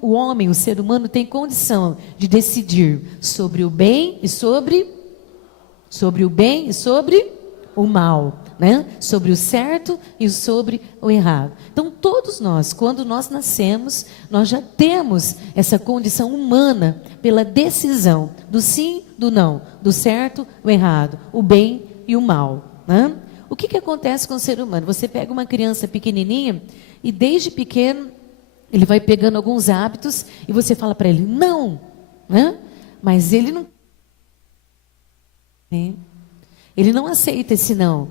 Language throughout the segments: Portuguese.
O homem, o ser humano, tem condição de decidir sobre o bem e sobre o mal, né? Sobre o certo e sobre o errado. Então, todos nós, quando nós nascemos, nós já temos essa condição humana pela decisão do sim, do não, do certo, o errado, o bem e o mal, né? O que acontece com o ser humano? Você pega uma criança pequenininha e desde pequeno ele vai pegando alguns hábitos e você fala para ele, não, né? Mas ele não, né? Ele não aceita esse não.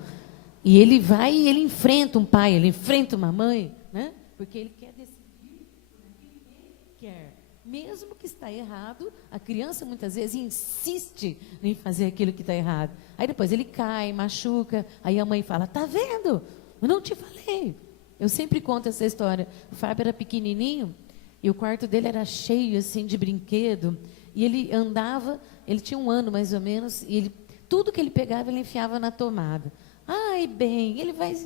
E ele vai e ele enfrenta um pai, ele enfrenta uma mãe, né? Porque ele quer decidir o que ele quer. Mesmo que está errado, a criança muitas vezes insiste em fazer aquilo que está errado. Aí depois ele cai, machuca, aí a mãe fala, tá vendo? Eu não te falei. Eu sempre conto essa história. O Fábio era pequenininho e o quarto dele era cheio assim de brinquedo. E ele andava, ele tinha 1 ano mais ou menos, e tudo que ele pegava ele enfiava na tomada. Ai, bem, ele vai...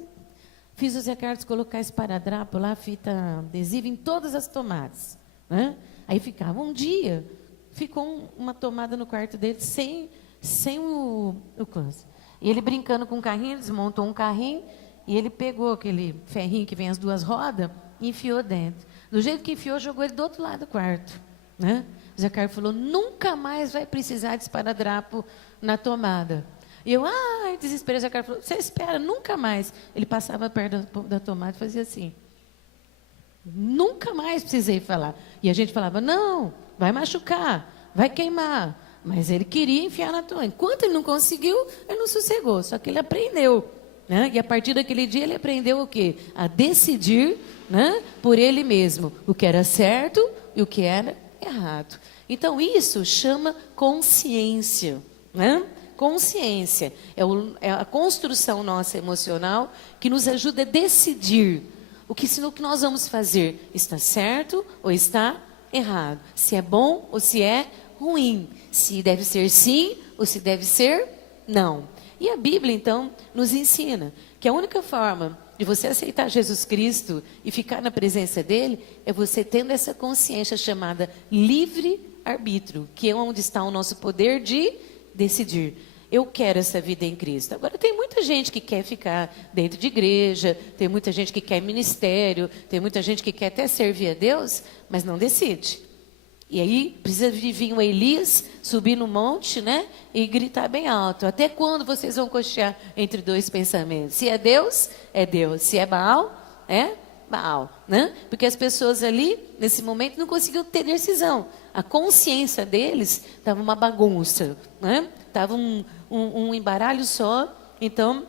Fiz o Zé Carlos colocar esparadrapo lá, fita adesiva em todas as tomadas, né? Aí ficava um dia, ficou uma tomada no quarto dele sem o coisa. E ele brincando com o carrinho, desmontou um carrinho, e ele pegou aquele ferrinho que vem as 2 rodas e enfiou dentro. Do jeito que enfiou, jogou ele do outro lado do quarto, né? O Zé Carlos falou, nunca mais vai precisar de esparadrapo na tomada. E eu, desesperei. O Zé Carlos falou, você espera, nunca mais. Ele passava perto da tomada e fazia assim. Nunca mais precisei falar. E a gente falava, não, vai machucar, vai queimar. Mas ele queria enfiar na tomada. Enquanto ele não conseguiu, ele não sossegou. Só que ele aprendeu, né? E a partir daquele dia ele aprendeu o quê? A decidir, né, por ele mesmo o que era certo e o que era errado. Então isso chama consciência, né? Consciência é a construção nossa emocional que nos ajuda a decidir o que nós vamos fazer está certo ou está errado, se é bom ou se é ruim, se deve ser sim ou se deve ser não. E a Bíblia, então, nos ensina que a única forma de você aceitar Jesus Cristo e ficar na presença dele é você tendo essa consciência chamada livre-arbítrio, que é onde está o nosso poder de decidir. Eu quero essa vida em Cristo. Agora, tem muita gente que quer ficar dentro de igreja, tem muita gente que quer ministério, tem muita gente que quer até servir a Deus, mas não decide. E aí precisa vir um Elias, subir no monte, né? E gritar bem alto. Até quando vocês vão cochear entre 2 pensamentos? Se é Deus, é Deus. Se é Baal, é Baal, né? Porque as pessoas ali, nesse momento, não conseguiam ter decisão. A consciência deles estava uma bagunça, né? Estava um embaralho só. Então,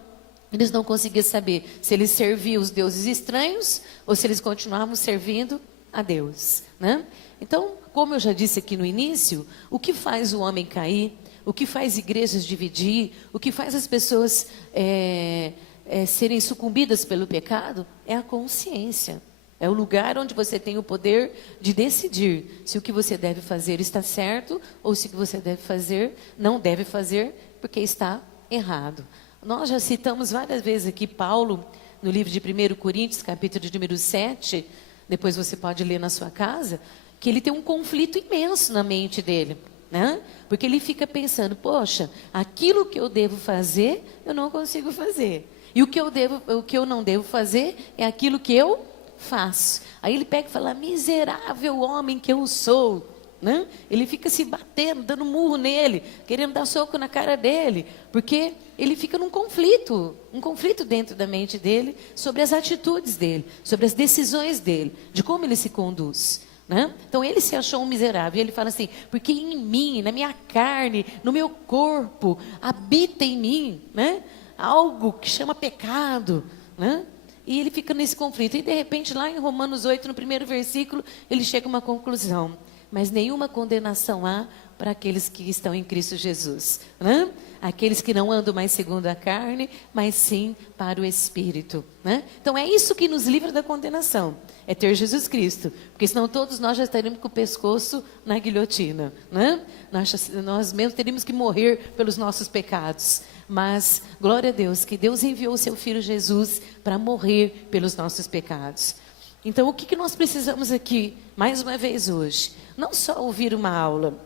eles não conseguiam saber se eles serviam os deuses estranhos ou se eles continuavam servindo a Deus, né? Então, como eu já disse aqui no início, o que faz o homem cair, o que faz igrejas dividir, o que faz as pessoas serem sucumbidas pelo pecado, é a consciência. É o lugar onde você tem o poder de decidir se o que você deve fazer está certo ou se o que você deve fazer não deve fazer porque está errado. Nós já citamos várias vezes aqui Paulo, no livro de 1 Coríntios, capítulo de número 7, depois você pode ler na sua casa, que ele tem um conflito imenso na mente dele, né? Porque ele fica pensando, poxa, aquilo que eu devo fazer, eu não consigo fazer. E o que eu não devo fazer é aquilo que eu faço. Aí ele pega e fala, miserável homem que eu sou, né? Ele fica se batendo, dando murro nele, querendo dar soco na cara dele, porque ele fica num conflito, um conflito dentro da mente dele, sobre as atitudes dele, sobre as decisões dele, de como ele se conduz, né? Então ele se achou um miserável, e ele fala assim, porque em mim, na minha carne, no meu corpo, habita em mim, né, algo que chama pecado, né? E ele fica nesse conflito. E de repente lá em Romanos 8, no 1º versículo, ele chega a uma conclusão. Mas nenhuma condenação há para aqueles que estão em Cristo Jesus, né? Aqueles que não andam mais segundo a carne, mas sim para o Espírito, né? Então é isso que nos livra da condenação, é ter Jesus Cristo, porque senão todos nós já estaríamos com o pescoço na guilhotina, né? Nós mesmos teríamos que morrer pelos nossos pecados. Mas glória a Deus, que Deus enviou o seu Filho Jesus para morrer pelos nossos pecados. Então, o que nós precisamos aqui, mais uma vez hoje? Não só ouvir uma aula.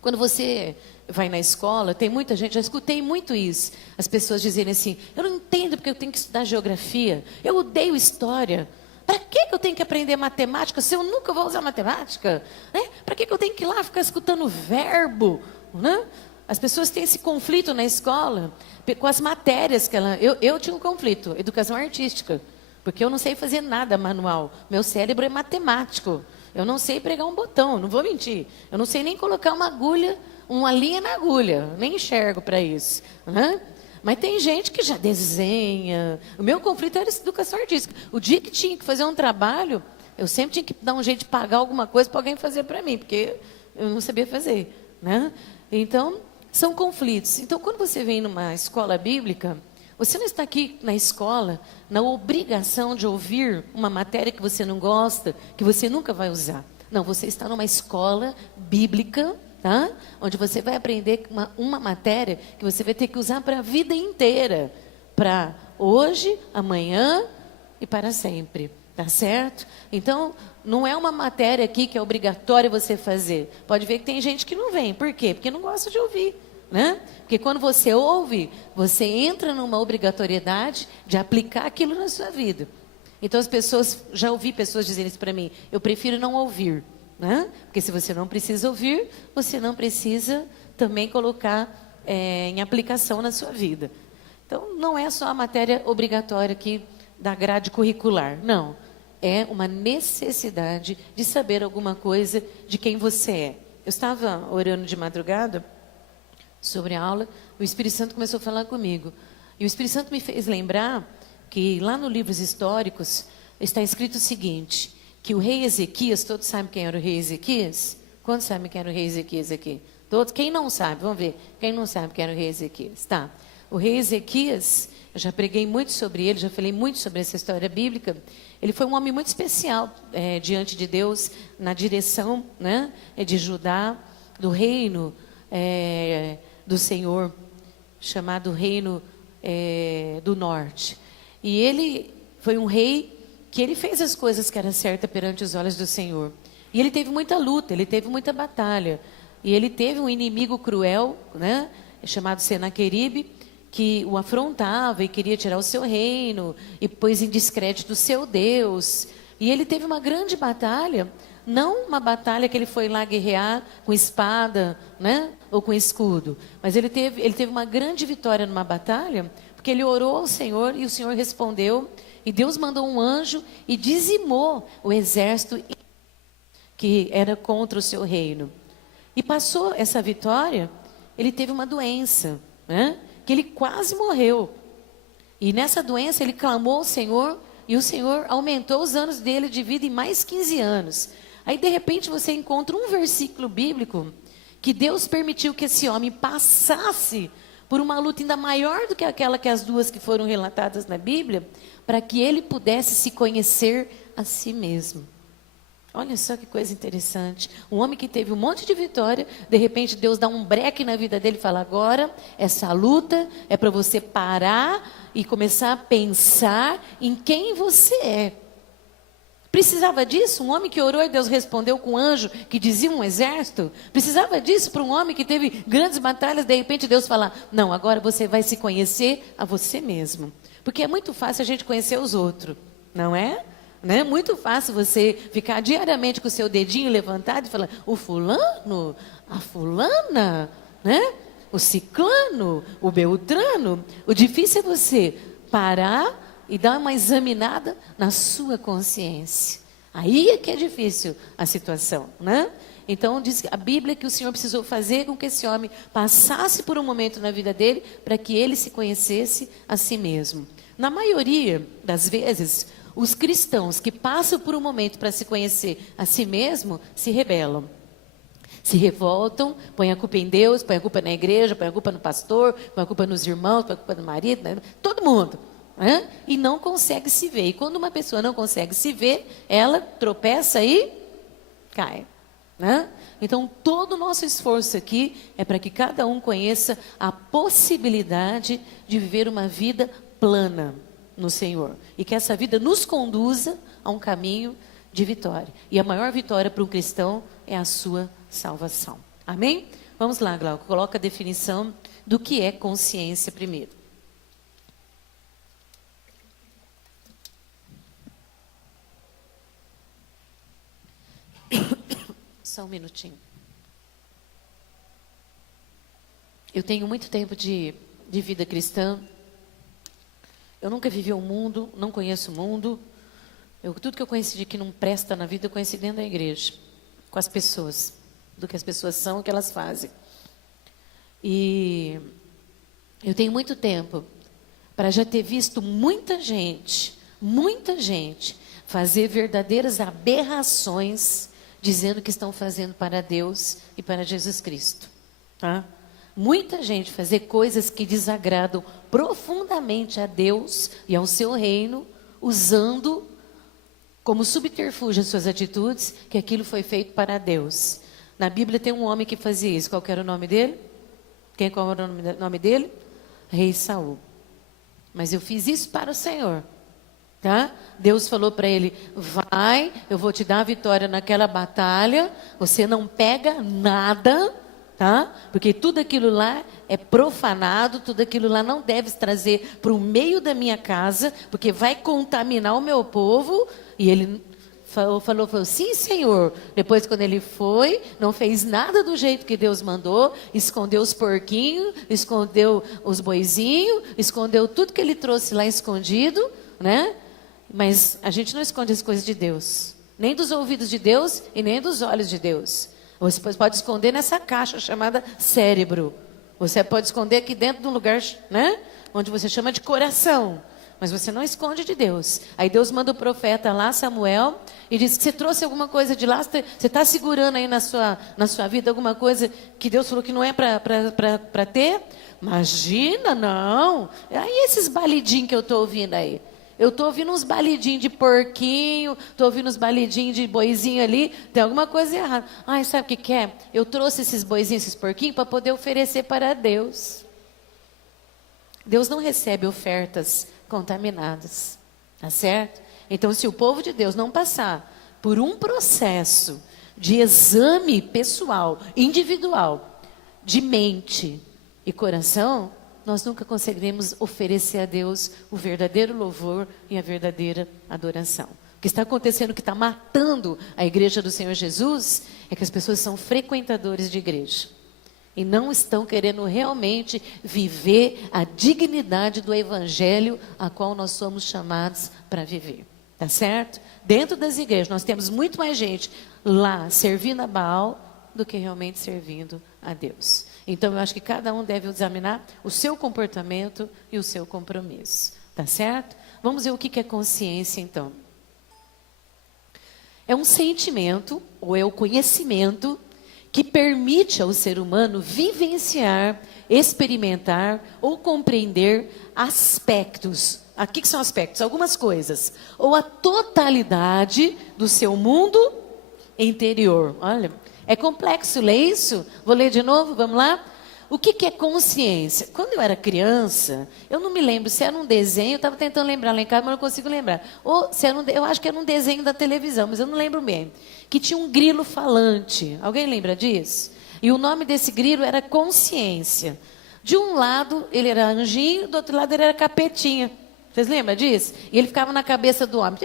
Quando você vai na escola, tem muita gente, já escutei muito isso. As pessoas dizerem assim, eu não entendo porque eu tenho que estudar geografia. Eu odeio história. Para que eu tenho que aprender matemática se eu nunca vou usar matemática? Né? Para que eu tenho que ir lá ficar escutando verbo? Né? As pessoas têm esse conflito na escola com as matérias que ela... Eu tinha um conflito, educação artística. Porque eu não sei fazer nada manual. Meu cérebro é matemático. Eu não sei pregar um botão, não vou mentir. Eu não sei nem colocar uma agulha, uma linha na agulha. Nem enxergo para isso. Né? Mas tem gente que já desenha. O meu conflito era educação artística. O dia que tinha que fazer um trabalho, eu sempre tinha que dar um jeito de pagar alguma coisa para alguém fazer para mim, porque eu não sabia fazer. Né? Então, são conflitos. Então, quando você vem numa escola bíblica, você não está aqui na escola na obrigação de ouvir uma matéria que você não gosta, que você nunca vai usar. Não, você está numa escola bíblica, tá? Onde você vai aprender uma matéria que você vai ter que usar para a vida inteira. Para hoje, amanhã e para sempre. Tá certo? Então, não é uma matéria aqui que é obrigatória você fazer. Pode ver que tem gente que não vem. Por quê? Porque não gosta de ouvir. Né? Porque quando você ouve, você entra numa obrigatoriedade de aplicar aquilo na sua vida. Então as pessoas, já ouvi pessoas dizerem isso para mim, eu prefiro não ouvir, né? Porque se você não precisa ouvir, você não precisa também colocar em aplicação na sua vida. Então não é só a matéria obrigatória aqui da grade curricular, não. É uma necessidade de saber alguma coisa de quem você é. Eu estava orando de madrugada sobre a aula, o Espírito Santo começou a falar comigo. E o Espírito Santo me fez lembrar que lá no livros históricos está escrito o seguinte, que o rei Ezequias, todos sabem quem era o rei Ezequias? Quantos sabem quem era o rei Ezequias aqui? Todos? Quem não sabe? Vamos ver. Quem não sabe quem era o rei Ezequias? Tá. O rei Ezequias, eu já preguei muito sobre ele, já falei muito sobre essa história bíblica. Ele foi um homem muito especial diante de Deus, na direção, né, de Judá, do reino do Senhor, chamado Reino do Norte. E ele foi um rei que ele fez as coisas que eram certas perante os olhos do Senhor. E ele teve muita luta, ele teve muita batalha. E ele teve um inimigo cruel, né, chamado Senaqueribe, que o afrontava e queria tirar o seu reino, e pôs em descrédito o seu Deus. E ele teve uma grande batalha, não uma batalha que ele foi lá guerrear com espada, né, ou com escudo. Mas ele teve uma grande vitória numa batalha, porque ele orou ao Senhor e o Senhor respondeu. E Deus mandou um anjo e dizimou o exército que era contra o seu reino. E passou essa vitória, ele teve uma doença, né, que ele quase morreu. E nessa doença ele clamou ao Senhor e o Senhor aumentou os anos dele de vida em mais 15 anos. Aí, de repente, você encontra um versículo bíblico que Deus permitiu que esse homem passasse por uma luta ainda maior do que aquela que as duas que foram relatadas na Bíblia, para que ele pudesse se conhecer a si mesmo. Olha só que coisa interessante. Um homem que teve um monte de vitória, de repente Deus dá um breque na vida dele e fala, agora essa luta é para você parar e começar a pensar em quem você é. Precisava disso? Um homem que orou e Deus respondeu com um anjo que dizia um exército? Precisava disso para um homem que teve grandes batalhas, de repente Deus falar, não, agora você vai se conhecer a você mesmo. Porque é muito fácil a gente conhecer os outros, não é? É muito fácil você ficar diariamente com o seu dedinho levantado e falar, o fulano, a fulana, né? O ciclano, o beltrano. O difícil é você parar e dar uma examinada na sua consciência. Aí é que é difícil a situação, né? Então, diz a Bíblia que o Senhor precisou fazer com que esse homem passasse por um momento na vida dele para que ele se conhecesse a si mesmo. Na maioria das vezes, os cristãos que passam por um momento para se conhecer a si mesmo, se rebelam. Se revoltam, põem a culpa em Deus, põem a culpa na igreja, põem a culpa no pastor, põem a culpa nos irmãos, põem a culpa no marido, né? Todo mundo. Né? E não consegue se ver. E quando uma pessoa não consegue se ver, ela tropeça e cai. Né? Então, todo o nosso esforço aqui é para que cada um conheça a possibilidade de viver uma vida plana. no Senhor. E que essa vida nos conduza a um caminho de vitória. E a maior vitória para um cristão é a sua salvação. Amém? Vamos lá, Glauco. Coloca a definição do que é consciência primeiro. Só um minutinho. Eu tenho muito tempo de vida cristã. Eu nunca vivi o mundo, não conheço o mundo. Tudo que eu conheci de que não presta na vida, eu conheci dentro da igreja. Com as pessoas. Do que as pessoas são, o que elas fazem. E eu tenho muito tempo para já ter visto muita gente fazer verdadeiras aberrações, dizendo que estão fazendo para Deus e para Jesus Cristo. Tá? Muita gente fazer coisas que desagradam profundamente a Deus e ao seu reino, usando como subterfúgio as suas atitudes, que aquilo foi feito para Deus. Na Bíblia tem um homem que fazia isso. Qual que era o nome dele? Qual era o nome dele? Rei Saul. Mas eu fiz isso para o Senhor. Tá? Deus falou para ele: vai, eu vou te dar a vitória naquela batalha. Você não pega nada, tá? Porque tudo aquilo lá é profanado, tudo aquilo lá não deve trazer para o meio da minha casa, porque vai contaminar o meu povo. E ele falou, sim, Senhor. Depois, quando ele foi, não fez nada do jeito que Deus mandou, escondeu os porquinhos, escondeu os boizinhos, escondeu tudo que ele trouxe lá escondido, né? Mas a gente não esconde as coisas de Deus, nem dos ouvidos de Deus e nem dos olhos de Deus. Você pode esconder nessa caixa chamada cérebro. Você pode esconder aqui dentro de um lugar, né, onde você chama de coração. Mas você não esconde de Deus. Aí Deus manda o profeta lá, Samuel, e diz que você trouxe alguma coisa de lá, você está segurando aí na sua vida alguma coisa que Deus falou que não é para ter? Imagina, não. Aí esses balidinhos que eu estou ouvindo aí. Eu estou ouvindo uns balidinhos de porquinho, estou ouvindo uns balidinhos de boizinho ali, tem alguma coisa errada. Ai, sabe o que é? Eu trouxe esses boizinhos, esses porquinhos, para poder oferecer para Deus. Deus não recebe ofertas contaminadas, tá certo? Então, se o povo de Deus não passar por um processo de exame pessoal, individual, de mente e coração, nós nunca conseguiremos oferecer a Deus o verdadeiro louvor e a verdadeira adoração. O que está acontecendo, que está matando a igreja do Senhor Jesus, é que as pessoas são frequentadores de igreja. E não estão querendo realmente viver a dignidade do evangelho a qual nós somos chamados para viver. Tá certo? Dentro das igrejas, nós temos muito mais gente lá servindo a Baal do que realmente servindo a Deus. Então, eu acho que cada um deve examinar o seu comportamento e o seu compromisso. Tá certo? Vamos ver o que é consciência, então. É um sentimento, ou é o conhecimento, que permite ao ser humano vivenciar, experimentar ou compreender aspectos. Aqui que são aspectos, algumas coisas. Ou a totalidade do seu mundo interior. Olha, é complexo ler isso? Vou ler de novo, vamos lá? O que é consciência? Quando eu era criança, eu não me lembro se era um desenho, eu estava tentando lembrar lá em casa, mas não consigo lembrar. Ou se era eu acho que era um desenho da televisão, mas eu não lembro bem. Que tinha um grilo falante. Alguém lembra disso? E o nome desse grilo era consciência. De um lado ele era anjinho, do outro lado ele era capetinha. Vocês lembram disso? E ele ficava na cabeça do homem,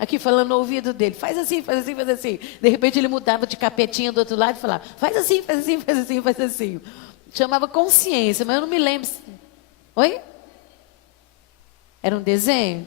aqui falando no ouvido dele, faz assim, faz assim, faz assim. De repente ele mudava de capetinha do outro lado e falava, faz assim, faz assim, faz assim, faz assim. Chamava consciência, mas eu não me lembro. Oi? Era um desenho?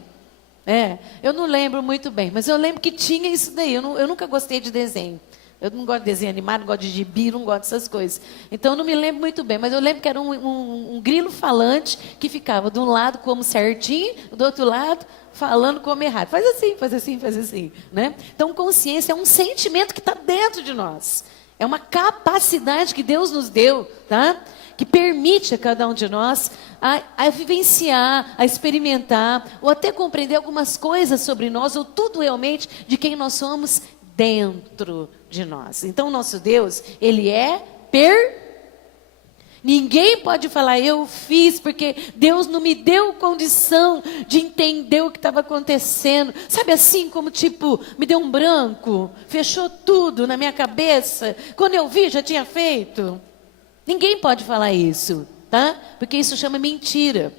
É, eu não lembro muito bem, mas eu lembro que tinha isso daí. Eu nunca gostei de desenho. Eu não gosto de desenho animado, não gosto de gibi, não gosto dessas coisas. Então, eu não me lembro muito bem, mas eu lembro que era um grilo falante que ficava de um lado como certinho, do outro lado falando como errado. Faz assim, faz assim, faz assim. Né? Então, consciência é um sentimento que está dentro de nós. É uma capacidade que Deus nos deu, tá? Que permite a cada um de nós a vivenciar, a experimentar, ou até compreender algumas coisas sobre nós, ou tudo realmente de quem nós somos dentro de nós. Então, o nosso Deus, ele é Ninguém pode falar, eu fiz porque Deus não me deu condição de entender o que estava acontecendo. Sabe assim, como tipo, me deu um branco, fechou tudo na minha cabeça. Quando eu vi, já tinha feito. Ninguém pode falar isso, tá? Porque isso chama mentira.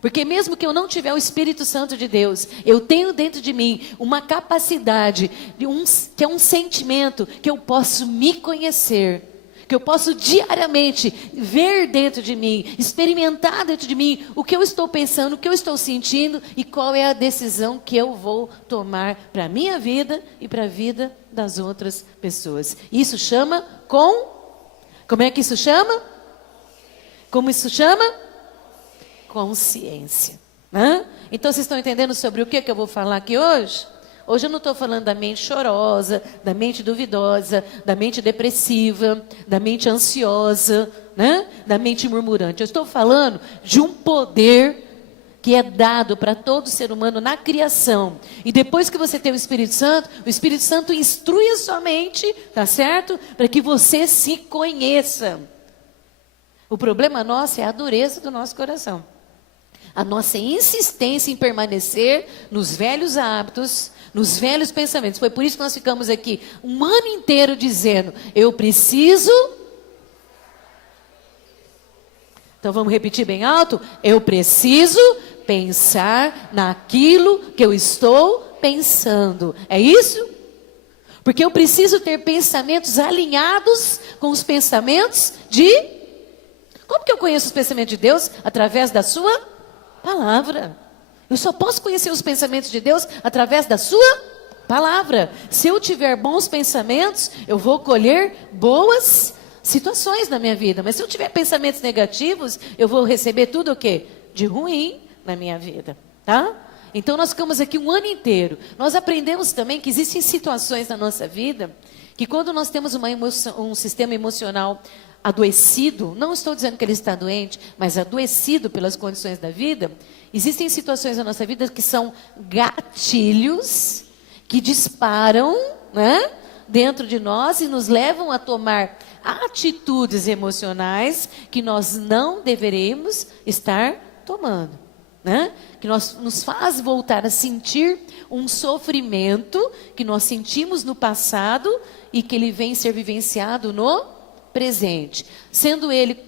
Porque mesmo que eu não tiver o Espírito Santo de Deus, eu tenho dentro de mim uma capacidade, que é um sentimento, que eu posso me conhecer. Que eu posso diariamente ver dentro de mim, experimentar dentro de mim o que eu estou pensando, o que eu estou sentindo e qual é a decisão que eu vou tomar para a minha vida e para a vida das outras pessoas. Isso chama como é que isso chama? Como isso chama? Consciência. Então vocês estão entendendo sobre o que eu vou falar aqui hoje? Hoje eu não estou falando da mente chorosa, da mente duvidosa, da mente depressiva, da mente ansiosa, da mente murmurante. Eu estou falando de um poder que é dado para todo ser humano na criação. E depois que você tem o Espírito Santo instrui a sua mente, tá certo? Para que você se conheça. O problema nosso é a dureza do nosso coração. A nossa insistência em permanecer nos velhos hábitos, nos velhos pensamentos. Foi por isso que nós ficamos aqui um ano inteiro dizendo, eu preciso... Então vamos repetir bem alto? Eu preciso pensar naquilo que eu estou pensando. É isso? Porque eu preciso ter pensamentos alinhados com os pensamentos de... Como que eu conheço os pensamentos de Deus? Através da sua palavra. Eu só posso conhecer os pensamentos de Deus através da sua palavra. Se eu tiver bons pensamentos, eu vou colher boas situações na minha vida. Mas se eu tiver pensamentos negativos, eu vou receber tudo o quê? De ruim na minha vida, tá? Então nós ficamos aqui um ano inteiro. Nós aprendemos também que existem situações na nossa vida que quando nós temos um sistema emocional adoecido, não estou dizendo que ele está doente, mas adoecido pelas condições da vida, existem situações na nossa vida que são gatilhos que disparam, dentro de nós e nos levam a tomar atitudes emocionais que nós não deveríamos estar tomando, que nos faz voltar a sentir um sofrimento que nós sentimos no passado e que ele vem ser vivenciado no presente, sendo ele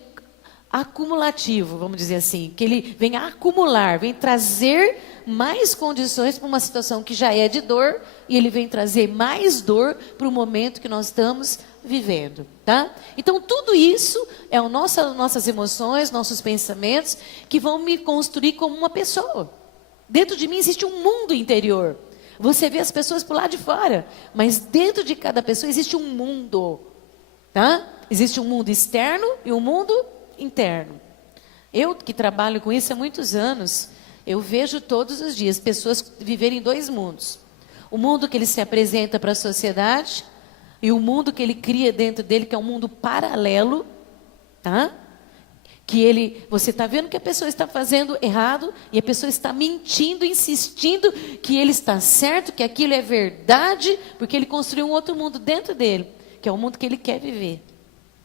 acumulativo, vamos dizer assim, que ele vem acumular, vem trazer mais condições para uma situação que já é de dor, e ele vem trazer mais dor para o momento que nós estamos vivendo, tá? Então tudo isso é nossas emoções, nossos pensamentos, que vão me construir como uma pessoa. Dentro de mim existe um mundo interior. Você vê as pessoas por lá de fora, mas dentro de cada pessoa existe um mundo, tá? Existe um mundo externo e um mundo interno. Eu que trabalho com isso há muitos anos, eu vejo todos os dias pessoas viverem em dois mundos. O mundo que ele se apresenta para a sociedade e o mundo que ele cria dentro dele, que é um mundo paralelo, tá? Que você está vendo que a pessoa está fazendo errado e a pessoa está mentindo, insistindo que ele está certo, que aquilo é verdade, porque ele construiu um outro mundo dentro dele, que é o mundo que ele quer viver.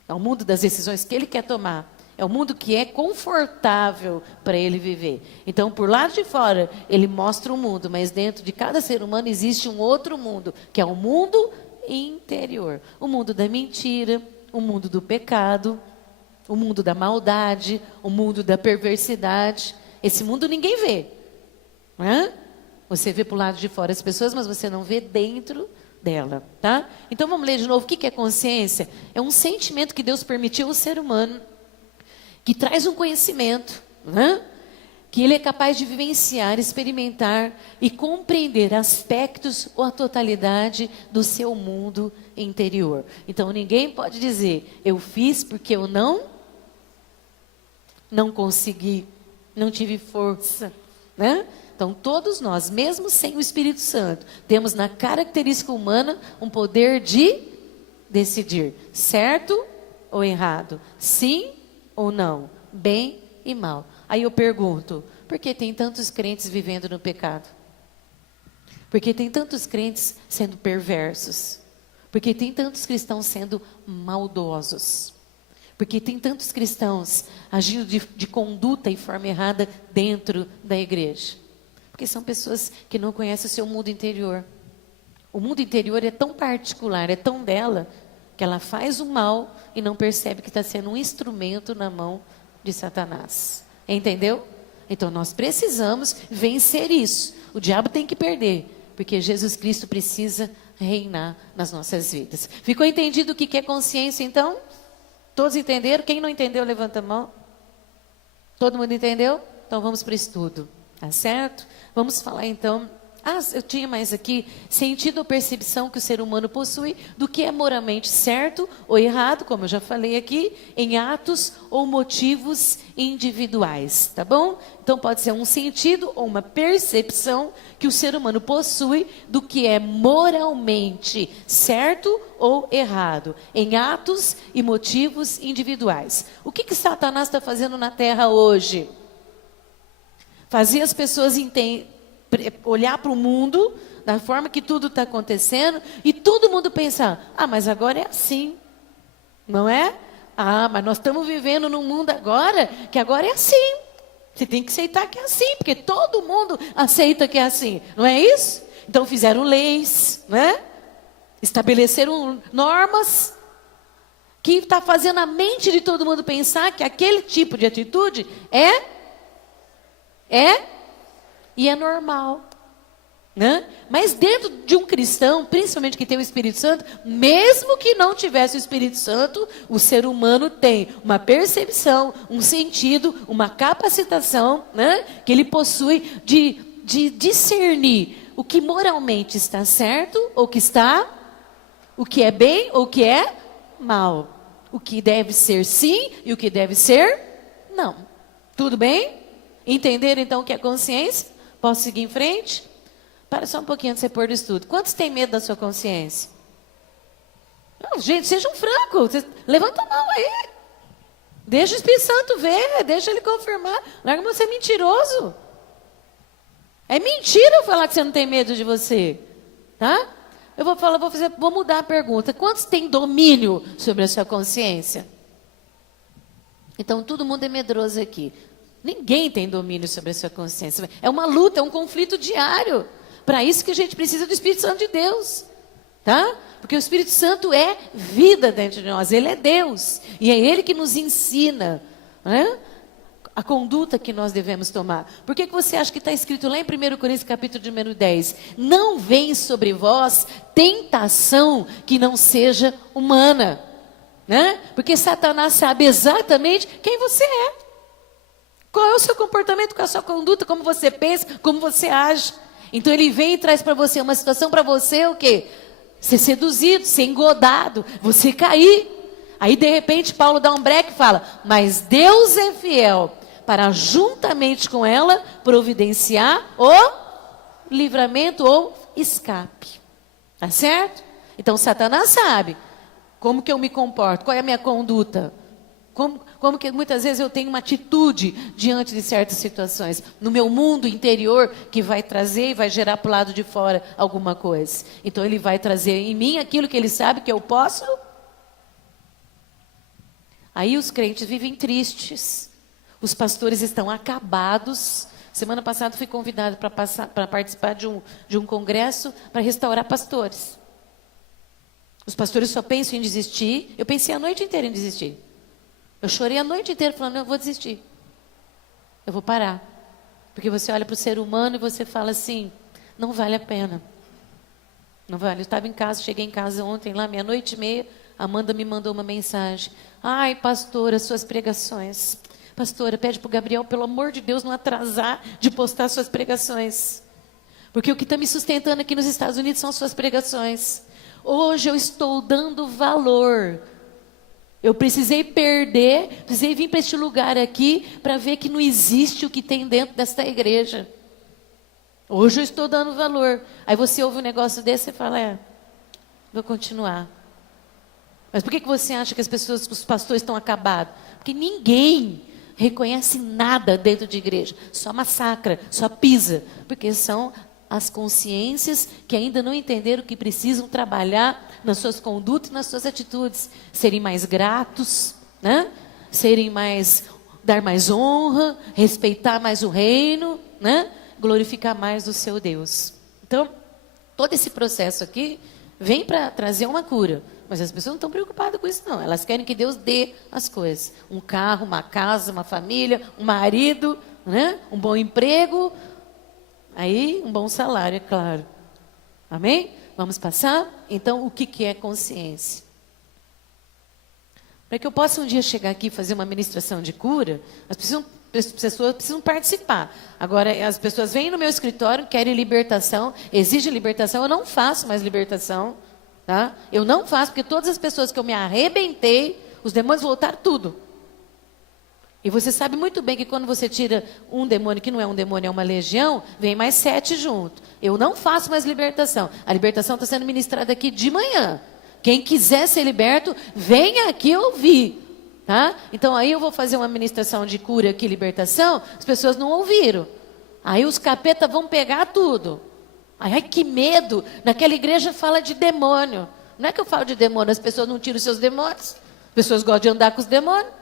É o mundo das decisões que ele quer tomar. É o mundo que é confortável para ele viver. Então, por lado de fora, ele mostra o mundo, mas dentro de cada ser humano existe um outro mundo, que é o mundo interior. O mundo da mentira, o mundo do pecado, o mundo da maldade, o mundo da perversidade. Esse mundo ninguém vê. Você vê por lado de fora as pessoas, mas você não vê dentro dela, tá? Então vamos ler de novo. O que é consciência? É um sentimento que Deus permitiu ao ser humano, que traz um conhecimento, que ele é capaz de vivenciar, experimentar e compreender aspectos ou a totalidade do seu mundo interior. Então ninguém pode dizer, eu fiz porque eu não consegui, não tive força, Então todos nós, mesmo sem o Espírito Santo, temos na característica humana um poder de decidir certo ou errado, sim ou não, bem e mal. Aí eu pergunto, por que tem tantos crentes vivendo no pecado? Por que tem tantos crentes sendo perversos? Por que tem tantos cristãos sendo maldosos? Porque tem tantos cristãos agindo de conduta e forma errada dentro da igreja. Porque são pessoas que não conhecem o seu mundo interior. O mundo interior é tão particular, é tão dela, que ela faz o mal e não percebe que está sendo um instrumento na mão de Satanás. Entendeu? Então nós precisamos vencer isso. O diabo tem que perder, porque Jesus Cristo precisa reinar nas nossas vidas. Ficou entendido o que é consciência, então? Todos entenderam? Quem não entendeu, levanta a mão. Todo mundo entendeu? Então vamos para o estudo, tá certo? Vamos falar então... eu tinha mais aqui, sentido ou percepção que o ser humano possui do que é moralmente certo ou errado, como eu já falei aqui, em atos ou motivos individuais, tá bom? Então pode ser um sentido ou uma percepção que o ser humano possui do que é moralmente certo ou errado, em atos e motivos individuais. O que Satanás está fazendo na Terra hoje? Fazer as pessoas olhar para o mundo, da forma que tudo está acontecendo, e todo mundo pensar, mas agora é assim, não é? Mas nós estamos vivendo num mundo agora, que agora é assim. Você tem que aceitar que é assim, porque todo mundo aceita que é assim, não é isso? Então fizeram leis, né? Estabeleceram normas, que está fazendo a mente de todo mundo pensar que aquele tipo de atitude e é normal, né? Mas dentro de um cristão, principalmente que tem o Espírito Santo, mesmo que não tivesse o Espírito Santo, o ser humano tem uma percepção, um sentido, uma capacitação, né? Que ele possui de discernir o que moralmente está certo ou o que é bem ou o que é mal, o que deve ser sim e o que deve ser não. Tudo bem? Entenderam então o que é consciência? Posso seguir em frente? Para só um pouquinho antes de você pôr no estudo. Quantos têm medo da sua consciência? Não, gente, sejam francos. Levanta a mão aí. Deixa o Espírito Santo ver. Deixa ele confirmar. Larga você mentiroso. É mentira eu falar que você não tem medo de você. Tá? Eu vou mudar a pergunta. Quantos têm domínio sobre a sua consciência? Então, todo mundo é medroso aqui. Ninguém tem domínio sobre a sua consciência. É uma luta, é um conflito diário. Para isso que a gente precisa do Espírito Santo de Deus. Tá? Porque o Espírito Santo é vida dentro de nós. Ele é Deus. E é Ele que nos ensina, né, a conduta que nós devemos tomar. Por que você acha que está escrito lá em 1 Coríntios capítulo número 10? Não vem sobre vós tentação que não seja humana. Né? Porque Satanás sabe exatamente quem você é. Qual é o seu comportamento, qual é a sua conduta, como você pensa, como você age. Então ele vem e traz para você uma situação para você o quê? Ser seduzido, ser engodado, você cair. Aí de repente Paulo dá um breque e fala, mas Deus é fiel para juntamente com ela providenciar o livramento ou escape. Tá certo? Então Satanás sabe como que eu me comporto, qual é a minha conduta. Como que muitas vezes eu tenho uma atitude diante de certas situações, no meu mundo interior, que vai trazer e vai gerar para o lado de fora alguma coisa. Então ele vai trazer em mim aquilo que ele sabe que eu posso. Aí os crentes vivem tristes, os pastores estão acabados. Semana passada fui convidado para participar de um congresso para restaurar pastores. Os pastores só pensam em desistir. Eu pensei a noite inteira em desistir. Eu chorei a noite inteira falando, eu vou desistir. Eu vou parar. Porque você olha para o ser humano e você fala assim, não vale a pena. Não vale. Eu estava em casa, cheguei em casa ontem, lá 00:30, a Amanda me mandou uma mensagem. Ai, pastora, suas pregações. Pastora, pede para o Gabriel, pelo amor de Deus, não atrasar de postar suas pregações. Porque o que está me sustentando aqui nos Estados Unidos são suas pregações. Hoje eu estou dando valor. Eu precisei precisei vir para este lugar aqui para ver que não existe o que tem dentro desta igreja. Hoje eu estou dando valor. Aí você ouve um negócio desse e fala, vou continuar. Mas por que você acha que os pastores estão acabados? Porque ninguém reconhece nada dentro de igreja. Só massacra, só pisa. Porque são as consciências que ainda não entenderam que precisam trabalhar nas suas condutas e nas suas atitudes. Serem mais gratos, né? Dar mais honra, respeitar mais o reino, né? Glorificar mais o seu Deus. Então, todo esse processo aqui vem para trazer uma cura. Mas as pessoas não estão preocupadas com isso, não. Elas querem que Deus dê as coisas. Um carro, uma casa, uma família, um marido, né? Um bom emprego. Aí, um bom salário, é claro. Amém? Vamos passar? Então, o que é consciência? Para que eu possa um dia chegar aqui e fazer uma ministração de cura, as pessoas precisam participar. Agora, as pessoas vêm no meu escritório, querem libertação, exigem libertação, eu não faço mais libertação. Tá? Eu não faço, porque todas as pessoas que eu me arrebentei, os demônios voltaram tudo. E você sabe muito bem que quando você tira um demônio, que não é um demônio, é uma legião, vem mais 7 junto. Eu não faço mais libertação. A libertação está sendo ministrada aqui de manhã. Quem quiser ser liberto, venha aqui ouvir. Tá? Então aí eu vou fazer uma ministração de cura aqui, libertação, as pessoas não ouviram. Aí os capetas vão pegar tudo. Ai, que medo, naquela igreja fala de demônio. Não é que eu falo de demônio, as pessoas não tiram os seus demônios. As pessoas gostam de andar com os demônios.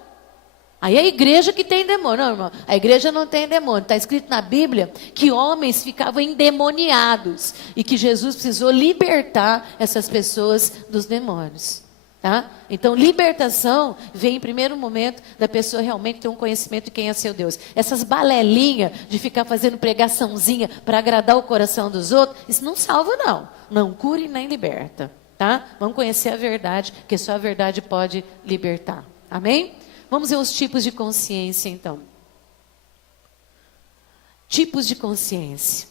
Aí é a igreja que tem demônio. Não, irmão, a igreja não tem demônio. Está escrito na Bíblia que homens ficavam endemoniados e que Jesus precisou libertar essas pessoas dos demônios. Tá? Então, libertação vem em primeiro momento da pessoa realmente ter um conhecimento de quem é seu Deus. Essas balelinhas de ficar fazendo pregaçãozinha para agradar o coração dos outros, isso não salva não. Não cure nem liberta. Tá? Vamos conhecer a verdade, porque só a verdade pode libertar. Amém? Vamos ver os tipos de consciência então. Tipos de consciência.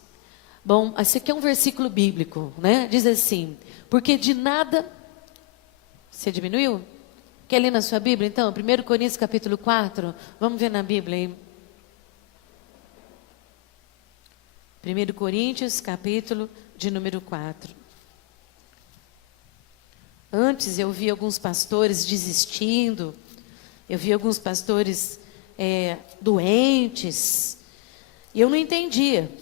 Bom, esse aqui é um versículo bíblico, né? Diz assim, porque de nada... Você diminuiu? Quer ler na sua Bíblia, então? 1 Coríntios capítulo 4. Vamos ver na Bíblia aí. 1 Coríntios capítulo de número 4. Antes eu vi alguns pastores desistindo. Eu vi alguns pastores doentes. E eu não entendia.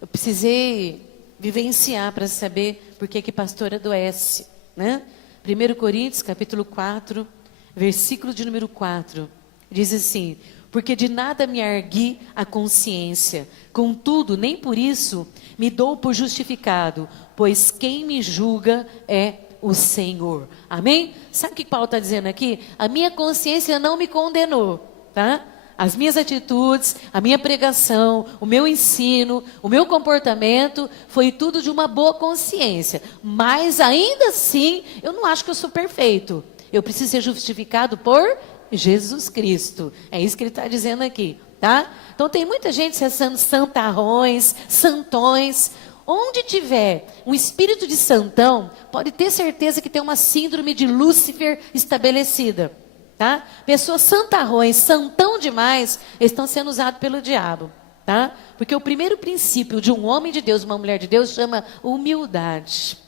Eu precisei vivenciar para saber por que pastor adoece, né? 1 Coríntios, capítulo 4, versículo de número 4, diz assim, porque de nada me argui a consciência, contudo, nem por isso me dou por justificado, pois quem me julga é o Senhor. Amém? Sabe o que Paulo está dizendo aqui? A minha consciência não me condenou, tá? As minhas atitudes, a minha pregação, o meu ensino, o meu comportamento, foi tudo de uma boa consciência. Mas ainda assim, eu não acho que eu sou perfeito. Eu preciso ser justificado por Jesus Cristo. É isso que ele está dizendo aqui, tá? Então tem muita gente se achando santarrões, santões. Onde tiver um espírito de santão, pode ter certeza que tem uma síndrome de Lúcifer estabelecida. Tá? Pessoas santarrões, santão demais, estão sendo usados pelo diabo. Tá? Porque o primeiro princípio de um homem de Deus, uma mulher de Deus, chama humildade.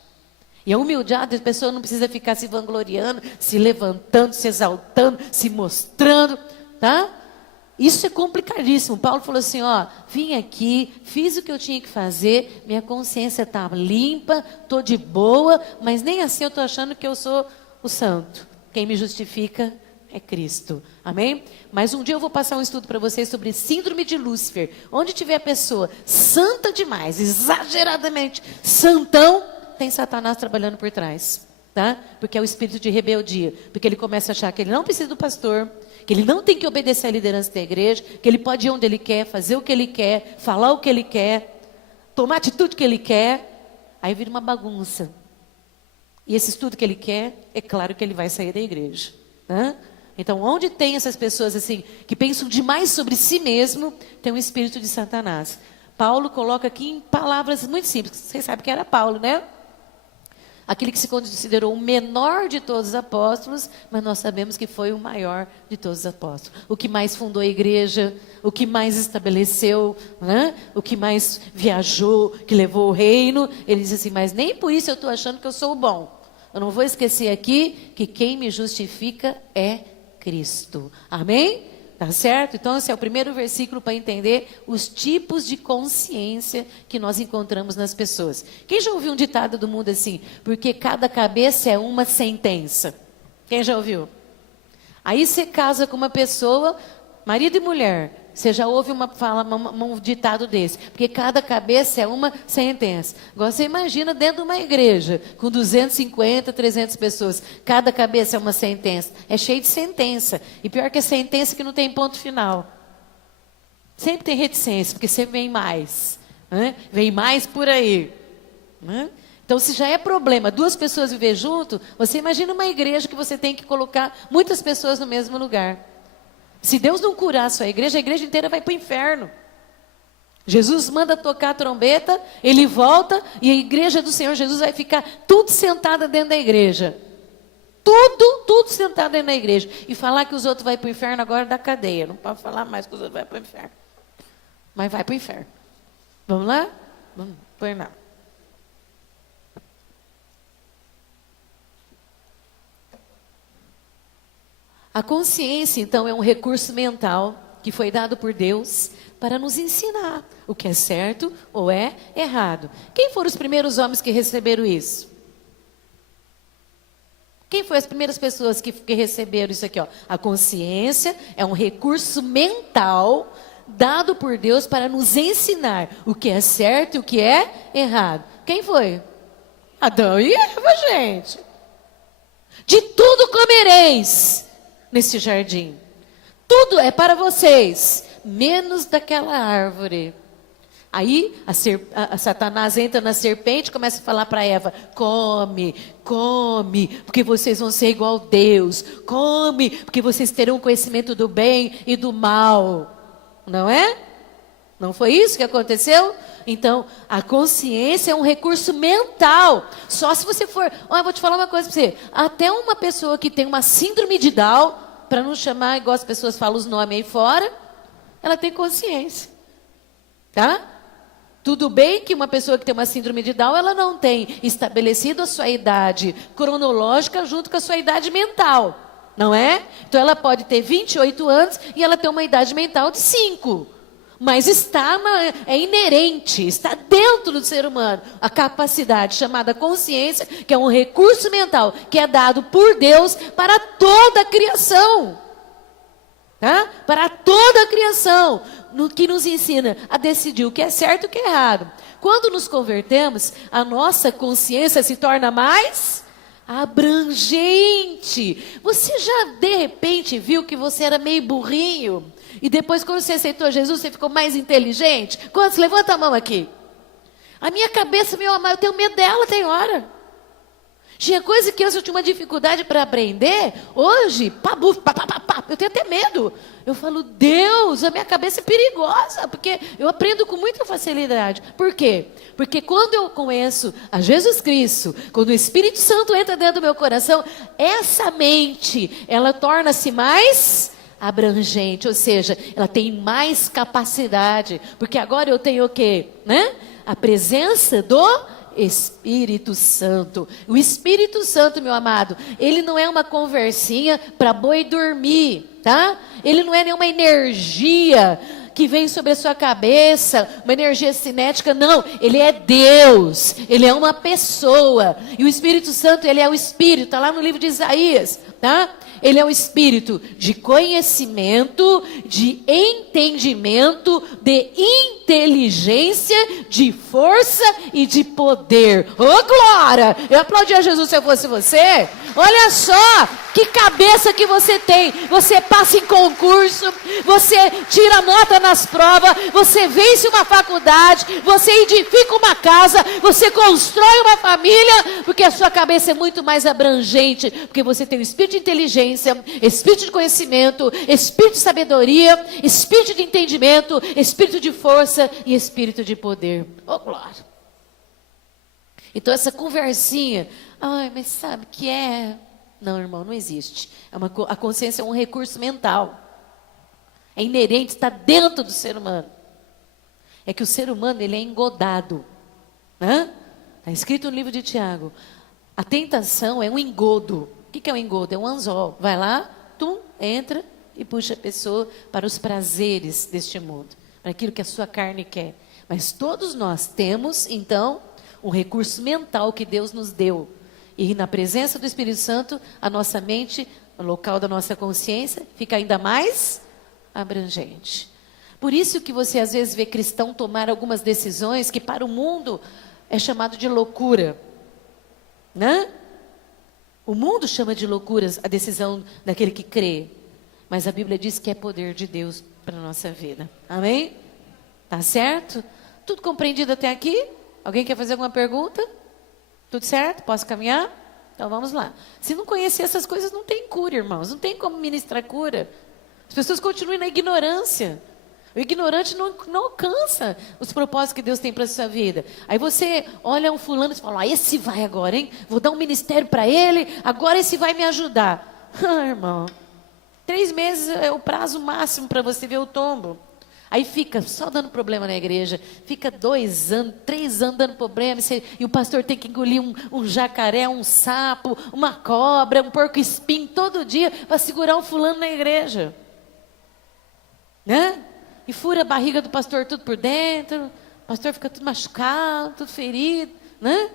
E a humildade, a pessoa não precisa ficar se vangloriando, se levantando, se exaltando, se mostrando. Tá? Isso é complicadíssimo. Paulo falou assim, ó, vim aqui, fiz o que eu tinha que fazer, minha consciência está limpa, estou de boa, mas nem assim eu estou achando que eu sou o santo. Quem me justifica é Cristo, amém? Mas um dia eu vou passar um estudo para vocês sobre síndrome de Lúcifer. Onde tiver a pessoa santa demais, exageradamente santão, tem Satanás trabalhando por trás, tá? Porque é o espírito de rebeldia, porque ele começa a achar que ele não precisa do pastor, que ele não tem que obedecer à liderança da igreja, que ele pode ir onde ele quer, fazer o que ele quer, falar o que ele quer, tomar a atitude que ele quer, aí vira uma bagunça. E esse estudo que ele quer, é claro que ele vai sair da igreja, né? Então, onde tem essas pessoas assim, que pensam demais sobre si mesmo, tem um espírito de Satanás. Paulo coloca aqui em palavras muito simples. Vocês sabem que era Paulo, né? Aquele que se considerou o menor de todos os apóstolos, mas nós sabemos que foi o maior de todos os apóstolos. O que mais fundou a igreja, o que mais estabeleceu, né? O que mais viajou, que levou o reino. Ele diz assim, mas nem por isso eu estou achando que eu sou o bom. Eu não vou esquecer aqui que quem me justifica é Cristo. Amém? Tá certo? Então esse é o primeiro versículo para entender os tipos de consciência que nós encontramos nas pessoas. Quem já ouviu um ditado do mundo assim? Porque cada cabeça é uma sentença. Quem já ouviu? Aí você casa com uma pessoa, marido e mulher. Você já ouve uma fala, um ditado desse. Porque cada cabeça é uma sentença. Agora você imagina dentro de uma igreja, com 250, 300 pessoas. Cada cabeça é uma sentença. É cheio de sentença. E pior que a sentença que não tem ponto final. Sempre tem reticência, porque sempre vem mais. Né? Vem mais por aí. Né? Então, se já é problema 2 pessoas viver junto, você imagina uma igreja que você tem que colocar muitas pessoas no mesmo lugar. Se Deus não curar a sua igreja, a igreja inteira vai para o inferno. Jesus manda tocar a trombeta, ele volta e a igreja do Senhor Jesus vai ficar tudo sentada dentro da igreja. Tudo sentado dentro da igreja. E falar que os outros vão para o inferno agora da cadeia. Não pode falar mais que os outros vão para o inferno. Mas vai para o inferno. Vamos lá? Vamos, põe lá. A consciência, então, é um recurso mental que foi dado por Deus para nos ensinar o que é certo ou é errado. Quem foram os primeiros homens que receberam isso? Quem foram as primeiras pessoas que receberam isso aqui? Ó? A consciência é um recurso mental dado por Deus para nos ensinar o que é certo e o que é errado. Quem foi? Adão e Eva, gente. De tudo comereis nesse jardim. Tudo é para vocês, menos daquela árvore. Aí a Satanás entra na serpente e começa a falar para Eva: come, porque vocês vão ser igual a Deus. Come, porque vocês terão conhecimento do bem e do mal. Não é? Não foi isso que aconteceu? Então, a consciência é um recurso mental. Só se você for... Olha, eu vou te falar uma coisa para você. Até uma pessoa que tem uma síndrome de Down, para não chamar, igual as pessoas falam os nomes aí fora, ela tem consciência. Tá? Tudo bem que uma pessoa que tem uma síndrome de Down, ela não tem estabelecido a sua idade cronológica junto com a sua idade mental. Não é? Então, ela pode ter 28 anos e ela tem uma idade mental de 5. Mas é inerente, está dentro do ser humano a capacidade chamada consciência, que é um recurso mental que é dado por Deus para toda a criação. Tá? Para toda a criação, no que nos ensina a decidir o que é certo e o que é errado. Quando nos convertemos, a nossa consciência se torna mais abrangente. Você já de repente viu que você era meio burrinho? E depois, quando você aceitou Jesus, você ficou mais inteligente? Quantos? Levanta a mão aqui. A minha cabeça, meu amado, eu tenho medo dela, tem hora. Tinha coisa que eu tinha uma dificuldade para aprender. Hoje, eu tenho até medo. Eu falo, Deus, a minha cabeça é perigosa. Porque eu aprendo com muita facilidade. Por quê? Porque quando eu conheço a Jesus Cristo, quando o Espírito Santo entra dentro do meu coração, essa mente, ela torna-se mais abrangente, ou seja, ela tem mais capacidade, porque agora eu tenho o quê? Né? A presença do Espírito Santo. O Espírito Santo, meu amado, ele não é uma conversinha para boi dormir, tá? Ele não é nenhuma energia que vem sobre a sua cabeça, uma energia cinética, não, ele é Deus, ele é uma pessoa, e o Espírito Santo, ele é o Espírito, está lá no livro de Isaías, tá? Ele é um espírito de conhecimento, de entendimento, de inteligência, de força e de poder. Ô, glória! Eu aplaudia Jesus se eu fosse você. Olha só, que cabeça que você tem. Você passa em concurso, você tira nota nas provas, você vence uma faculdade, você edifica uma casa, você constrói uma família, porque a sua cabeça é muito mais abrangente, porque você tem o espírito de inteligência, espírito de conhecimento, espírito de sabedoria, espírito de entendimento, espírito de força e espírito de poder. Oh, glória! Então essa conversinha, ai, mas sabe que é... Não, irmão, não existe. A consciência é um recurso mental. É inerente, está dentro do ser humano. É que o ser humano, ele é engodado. Está escrito no livro de Tiago. A tentação é um engodo. O que é um engodo? É um anzol. Vai lá, entra e puxa a pessoa para os prazeres deste mundo. Para aquilo que a sua carne quer. Mas todos nós temos, então, um recurso mental que Deus nos deu. E na presença do Espírito Santo, a nossa mente o local da nossa consciência, fica ainda mais abrangente. Por isso que você às vezes vê cristão tomar algumas decisões que para o mundo é chamado de loucura, né? O mundo chama de loucuras a decisão daquele que crê, mas a Bíblia diz que é poder de Deus para a nossa vida. Amém? Tá certo? Tudo compreendido até aqui? Alguém quer fazer alguma pergunta? Tudo certo? Posso caminhar? Então vamos lá. Se não conhecer essas coisas, não tem cura, irmãos. Não tem como ministrar cura. As pessoas continuam na ignorância. O ignorante não alcança os propósitos que Deus tem para a sua vida. Aí você olha um fulano e fala, esse vai agora, hein? Vou dar um ministério para ele, agora esse vai me ajudar. Irmão, 3 meses é o prazo máximo para você ver o tombo. Aí fica só dando problema na igreja. Fica 2 anos, 3 anos dando problema. E o pastor tem que engolir um jacaré, um sapo, uma cobra, um porco-espinho todo dia para segurar um fulano na igreja. Né? E fura a barriga do pastor tudo por dentro. O pastor fica tudo machucado, tudo ferido. Né?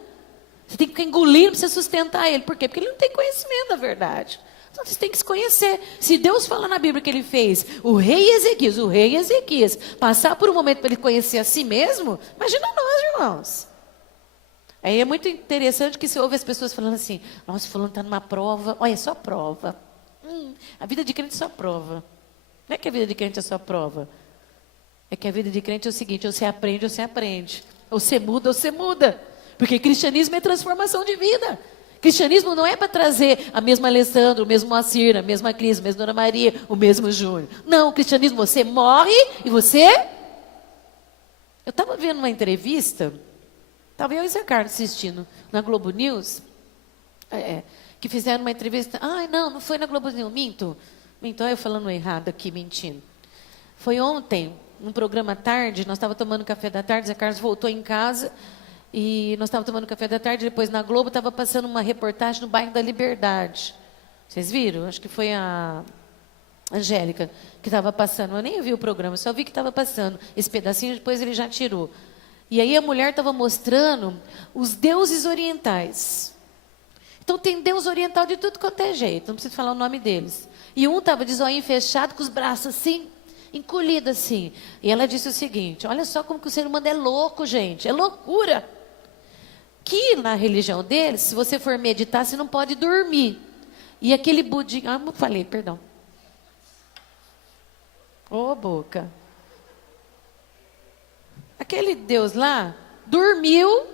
Você tem que ficar engolindo para você sustentar ele. Por quê? Porque ele não tem conhecimento da verdade. Então você tem que se conhecer. Se Deus fala na Bíblia que ele fez o rei Ezequias, passar por um momento para ele conhecer a si mesmo, imagina nós, irmãos. Aí é muito interessante que você ouve as pessoas falando assim, nossa, fulano está numa prova, olha, é só prova. A vida de crente é só prova. Não é que a vida de crente é só prova. É que a vida de crente é o seguinte, ou você aprende, ou você aprende. Ou você muda, ou você muda. Porque cristianismo é transformação de vida. Cristianismo não é para trazer a mesma Alessandra, o mesmo Moacir, a mesma Cris, a mesma Dona Maria, o mesmo Júnior. Não, o cristianismo você morre e você... Eu estava vendo uma entrevista, estava eu e Zé Carlos assistindo na Globo News, que fizeram uma entrevista... não foi na Globo News, minto, olha eu falando errado aqui, mentindo. Foi ontem, num programa à tarde, nós estávamos tomando café da tarde, Zé Carlos voltou em casa... E nós estávamos tomando café da tarde, depois na Globo estava passando uma reportagem no bairro da Liberdade. Vocês viram? Acho que foi a Angélica que estava passando. Eu nem vi o programa, só vi que estava passando esse pedacinho, depois ele já tirou. E aí a mulher estava mostrando os deuses orientais. Então tem deus oriental de tudo quanto é jeito, não preciso falar o nome deles. E um estava de zoinho fechado, com os braços assim, encolhido assim. E ela disse o seguinte, olha só como que o ser humano é louco, gente, é loucura. Que na religião deles, se você for meditar, você não pode dormir. E aquele budinho... eu falei, perdão. Ô, boca. Aquele Deus lá, dormiu,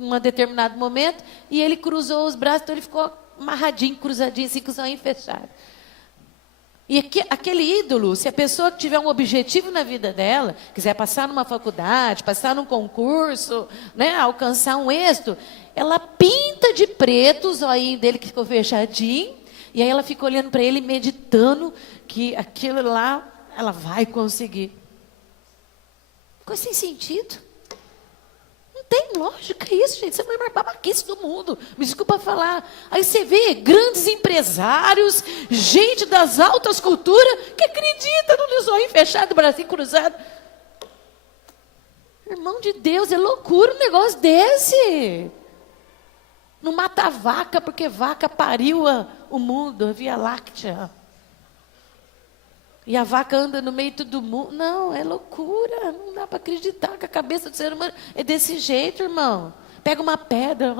em um determinado momento, e ele cruzou os braços, então ele ficou amarradinho, cruzadinho, assim, com os olhinhos fechados. E aquele ídolo, se a pessoa tiver um objetivo na vida dela, quiser passar numa faculdade, passar num concurso, né, alcançar um êxito, ela pinta de preto os olhinhos dele que ficou fechadinho, e aí ela fica olhando para ele, meditando que aquilo lá, ela vai conseguir. Coisa sem sentido. Não tem lógica isso, gente. Isso é a maior babaquice do mundo. Me desculpa falar. Aí você vê grandes empresários, gente das altas culturas, que acredita no zóio fechado, bracinho cruzado. Irmão de Deus, é loucura um negócio desse. Não mata a vaca, porque vaca pariu o mundo, a Via Láctea. E a vaca anda no meio de todo mundo. Não, é loucura. Não dá para acreditar que a cabeça do ser humano é desse jeito, irmão. Pega uma pedra.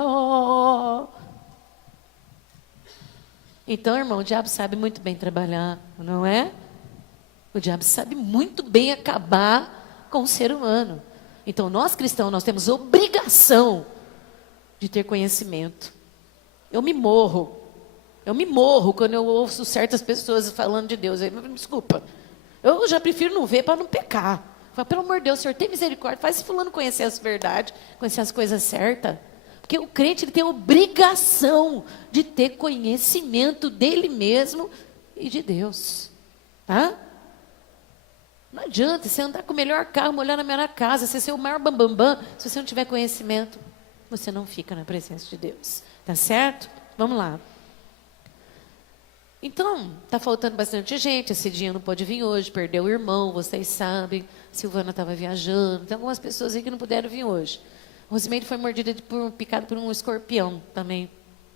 Então, irmão, o diabo sabe muito bem trabalhar, não é? O diabo sabe muito bem acabar com o ser humano. Então, nós cristãos, nós temos obrigação de ter conhecimento. Eu me morro quando eu ouço certas pessoas falando de Deus. Desculpa, eu já prefiro não ver para não pecar. Falo, pelo amor de Deus, Senhor, tem misericórdia, faz esse fulano conhecer as verdades, conhecer as coisas certas. Porque o crente ele tem obrigação de ter conhecimento dele mesmo e de Deus. Tá? Não adianta você andar com o melhor carro, molhar na melhor casa, você ser o maior bambambam, se você não tiver conhecimento, você não fica na presença de Deus. Tá certo? Vamos lá. Então, está faltando bastante gente. Esse dia não pôde vir hoje, perdeu o irmão, vocês sabem. Silvana estava viajando. Tem algumas pessoas aí que não puderam vir hoje. Rosimeire foi picada por um escorpião também.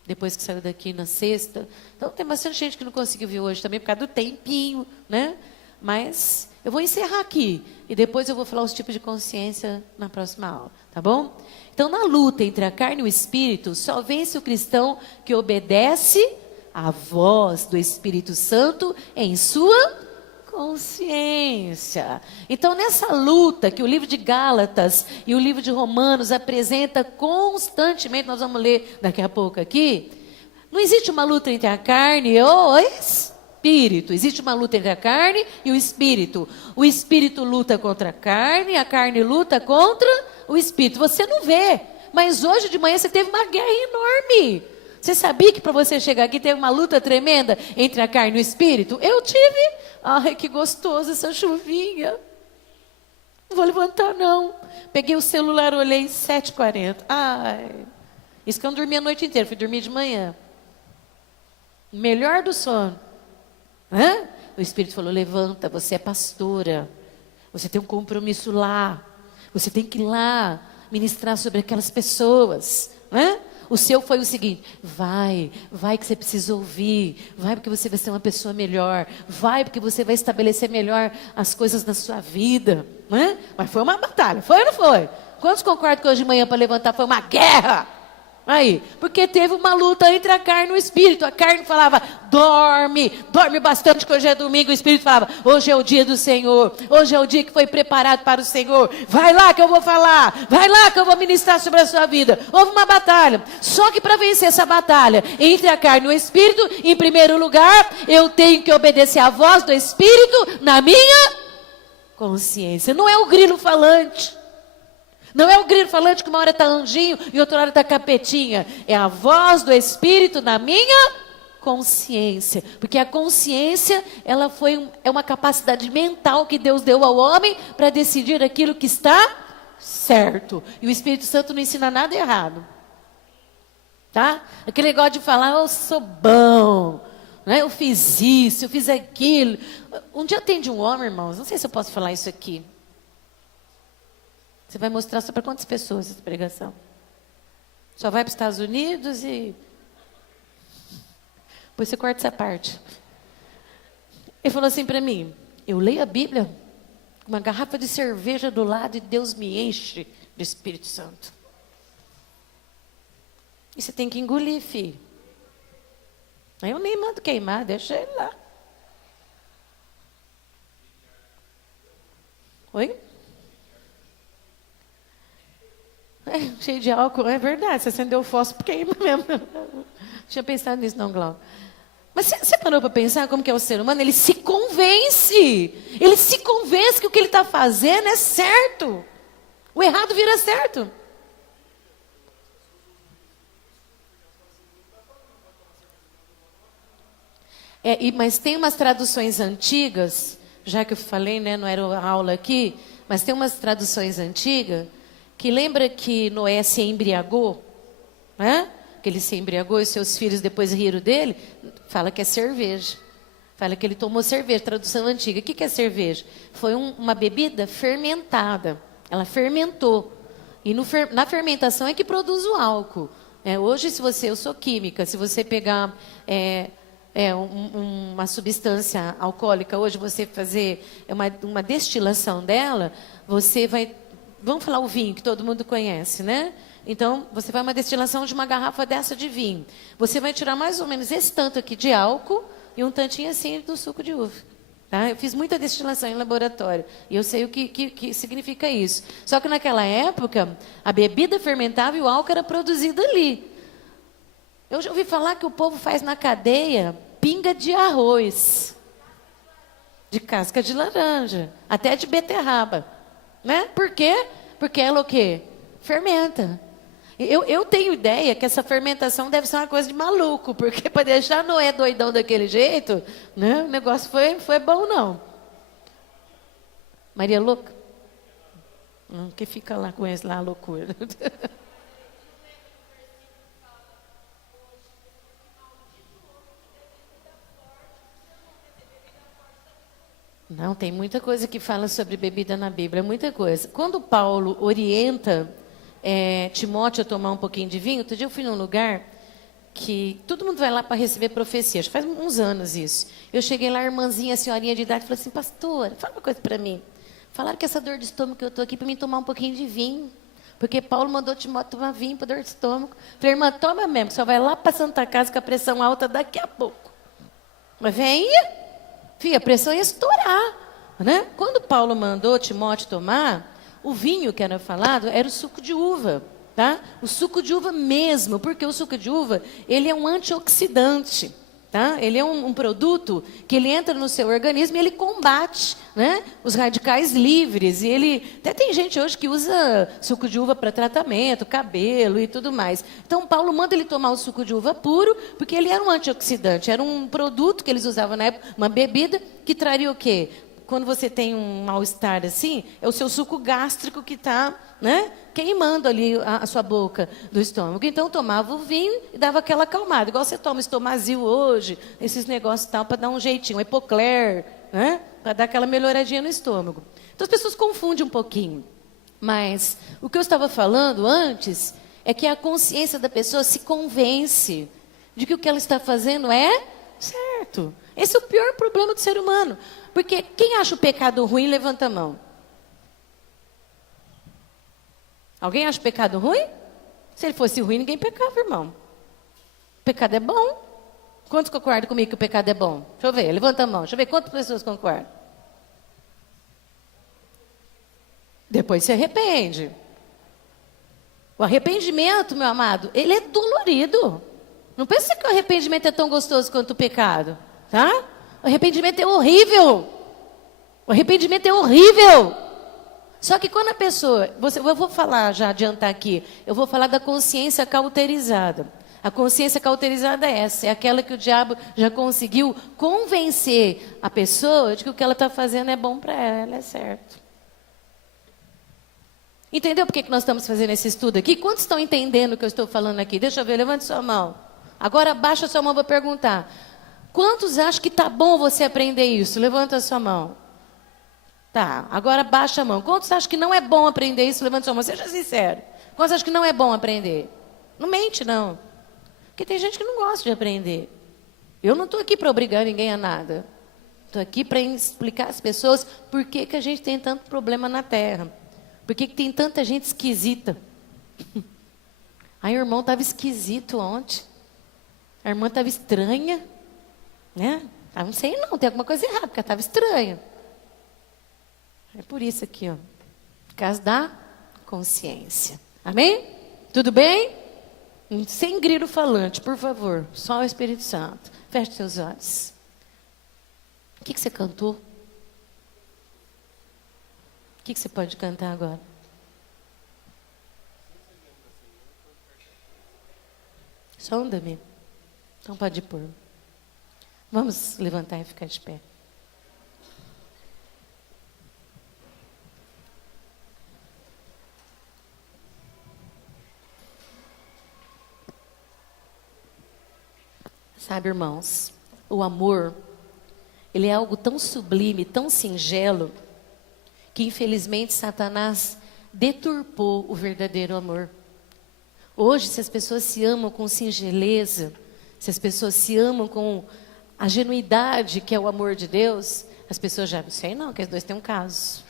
depois que saiu daqui na sexta. Então tem bastante gente que não conseguiu vir hoje também por causa do tempinho, né? Mas eu vou encerrar aqui e depois eu vou falar os tipos de consciência na próxima aula, tá bom? Então, na luta entre a carne e o espírito, só vence o cristão que obedece à voz do Espírito Santo em sua consciência. Então, nessa luta que o livro de Gálatas e o livro de Romanos apresenta constantemente, nós vamos ler daqui a pouco aqui, não existe uma luta entre a carne e o espírito. Existe uma luta entre a carne e o espírito. O espírito luta contra a carne luta contra o espírito. Você não vê, mas hoje de manhã você teve uma guerra enorme. Você sabia que para você chegar aqui teve uma luta tremenda entre a carne e o espírito? Eu tive. Ai, que gostoso essa chuvinha. Não vou levantar, não. Peguei o celular, olhei 7h40. Ai, isso que eu não dormi a noite inteira, fui dormir de manhã. Melhor do sono. Hã? O Espírito falou, levanta, você é pastora. Você tem um compromisso lá. Você tem que ir lá ministrar sobre aquelas pessoas. Hã? O seu foi o seguinte, vai que você precisa ouvir, vai porque você vai ser uma pessoa melhor, vai porque você vai estabelecer melhor as coisas na sua vida. Né? Mas foi uma batalha, foi ou não foi? Quantos concordam que hoje de manhã para levantar foi uma guerra? Aí, porque teve uma luta entre a carne e o espírito. A carne falava, dorme bastante que hoje é domingo. O espírito falava, hoje é o dia do Senhor, hoje é o dia que foi preparado para o Senhor. Vai lá que eu vou falar, vai lá que eu vou ministrar sobre a sua vida. Houve uma batalha, só que para vencer essa batalha entre a carne e o espírito, em primeiro lugar, eu tenho que obedecer à voz do espírito na minha consciência. Não é o grilo falante. Não é o grilo falante que uma hora está anjinho e outra hora está capetinha. É a voz do Espírito na minha consciência. Porque a consciência, é uma capacidade mental que Deus deu ao homem para decidir aquilo que está certo. E o Espírito Santo não ensina nada errado. Tá? Aquele negócio de falar, eu sou bom, né? Eu fiz isso, eu fiz aquilo. Um dia eu atendi um homem, irmãos, não sei se eu posso falar isso aqui. Você vai mostrar só para quantas pessoas essa pregação? Só vai para os Estados Unidos e... Depois você corta essa parte. Ele falou assim para mim, eu leio a Bíblia com uma garrafa de cerveja do lado e Deus me enche do Espírito Santo. E você tem que engolir, filho. Aí eu nem mando queimar, deixa ele lá. Oi? Cheio de álcool, é verdade, você acendeu o fósforo, queima mesmo. Não tinha pensado nisso não, Glauco. Mas você parou para pensar como que é o ser humano? Ele se convence que o que ele está fazendo é certo. O errado vira certo. Mas tem umas traduções antigas, já que eu falei, né, não era a aula aqui, mas tem umas traduções antigas, que lembra que Noé se embriagou, né? Que ele se embriagou e seus filhos depois riram dele, fala que é cerveja. Fala que ele tomou cerveja, tradução antiga. O que é cerveja? Foi uma bebida fermentada. Ela fermentou. E na fermentação é que produz o álcool. Hoje, eu sou química, se você pegar uma substância alcoólica, hoje você fazer uma destilação dela, você vai... Vamos falar o vinho, que todo mundo conhece, né? Então, você vai uma destilação de uma garrafa dessa de vinho. Você vai tirar mais ou menos esse tanto aqui de álcool e um tantinho assim do suco de uva. Tá? Eu fiz muita destilação em laboratório. E eu sei o que significa isso. Só que naquela época, a bebida fermentava e o álcool era produzido ali. Eu já ouvi falar que o povo faz na cadeia pinga de arroz. De casca de laranja. Até de beterraba. Né? Por quê? Porque ela o quê? Fermenta. Eu tenho ideia que essa fermentação deve ser uma coisa de maluco, porque para deixar Noé doidão daquele jeito, né, o negócio foi bom, não. Maria louca? Que fica lá com esse lá, a loucura. Não, tem muita coisa que fala sobre bebida na Bíblia, muita coisa. Quando Paulo orienta Timóteo a tomar um pouquinho de vinho, outro dia eu fui num lugar que todo mundo vai lá para receber profecia. Acho que faz uns anos isso. Eu cheguei lá, a irmãzinha, a senhorinha de idade, falou assim: pastora, fala uma coisa para mim. Falaram que essa dor de estômago que eu estou aqui para mim tomar um pouquinho de vinho. Porque Paulo mandou Timóteo tomar vinho para dor de estômago. Falei: irmã, toma mesmo, que só vai lá para Santa Casa com a pressão alta daqui a pouco. Mas venha, filha, a pressão ia estourar. Né? Quando Paulo mandou Timóteo tomar, o vinho que era falado era o suco de uva. Tá? O suco de uva mesmo, porque o suco de uva ele é um antioxidante. Tá? Ele é um produto que ele entra no seu organismo e ele combate, né, os radicais livres. E ele até tem gente hoje que usa suco de uva para tratamento, cabelo e tudo mais. Então Paulo manda ele tomar o suco de uva puro, porque ele era um antioxidante, era um produto que eles usavam na época, uma bebida que traria o quê? Quando você tem um mal-estar assim, é o seu suco gástrico que está, né, queimando ali a sua boca do estômago. Então, tomava o vinho e dava aquela acalmada. Igual você toma Estomazil hoje, esses negócios tal, para dar um jeitinho. Epocler, né, para dar aquela melhoradinha no estômago. Então, as pessoas confundem um pouquinho. Mas o que eu estava falando antes é que a consciência da pessoa se convence de que o que ela está fazendo é certo. Esse é o pior problema do ser humano. Porque quem acha o pecado ruim, levanta a mão. Alguém acha o pecado ruim? Se ele fosse ruim, ninguém pecava, irmão. O pecado é bom. Quantos concordam comigo que o pecado é bom? Deixa eu ver, levanta a mão. Deixa eu ver quantas pessoas concordam. Depois se arrepende. O arrependimento, meu amado, ele é dolorido. Não pensa que o arrependimento é tão gostoso quanto o pecado, tá? O arrependimento é horrível. O arrependimento é horrível. Só que quando a pessoa... eu vou falar, já adiantar aqui, eu vou falar da consciência cauterizada. A consciência cauterizada é essa, é aquela que o diabo já conseguiu convencer a pessoa de que o que ela está fazendo é bom para ela, é certo. Entendeu por que nós estamos fazendo esse estudo aqui? Quantos estão entendendo o que eu estou falando aqui? Deixa eu ver, levante sua mão. Agora abaixa sua mão para perguntar. Quantos acham que está bom você aprender isso? Levanta a sua mão. Tá, agora baixa a mão. Quantos acham que não é bom aprender isso? Levanta a sua mão. Seja sincero. Quantos acham que não é bom aprender? Não mente, não. Porque tem gente que não gosta de aprender. Eu não estou aqui para obrigar ninguém a nada. Estou aqui para explicar às pessoas por que a gente tem tanto problema na Terra. Por que tem tanta gente esquisita. Aí o irmão estava esquisito ontem. A irmã estava estranha. Né? Ah, não sei não, tem alguma coisa errada, porque ela estava estranha. É por isso aqui, ó. Por causa da consciência. Amém? Tudo bem? Sem grilo falante, por favor. Só o Espírito Santo. Feche seus olhos. O que você cantou? O que você pode cantar agora? Sonda-me. Então pode pôr. Vamos levantar e ficar de pé. Sabe, irmãos, o amor, ele é algo tão sublime, tão singelo, que infelizmente Satanás deturpou o verdadeiro amor. Hoje, se as pessoas se amam com singeleza, se as pessoas se amam com a genuidade que é o amor de Deus, as pessoas já não sei não, que os dois têm um caso.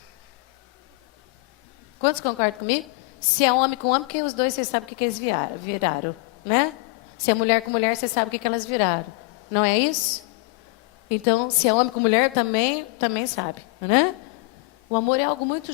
Quantos concordam comigo? Se é homem com homem, porque os dois, vocês sabem o que eles viraram, né? Se é mulher com mulher, vocês sabem o que elas viraram. Não é isso? Então, se é homem com mulher, também sabe, né? O amor é algo muito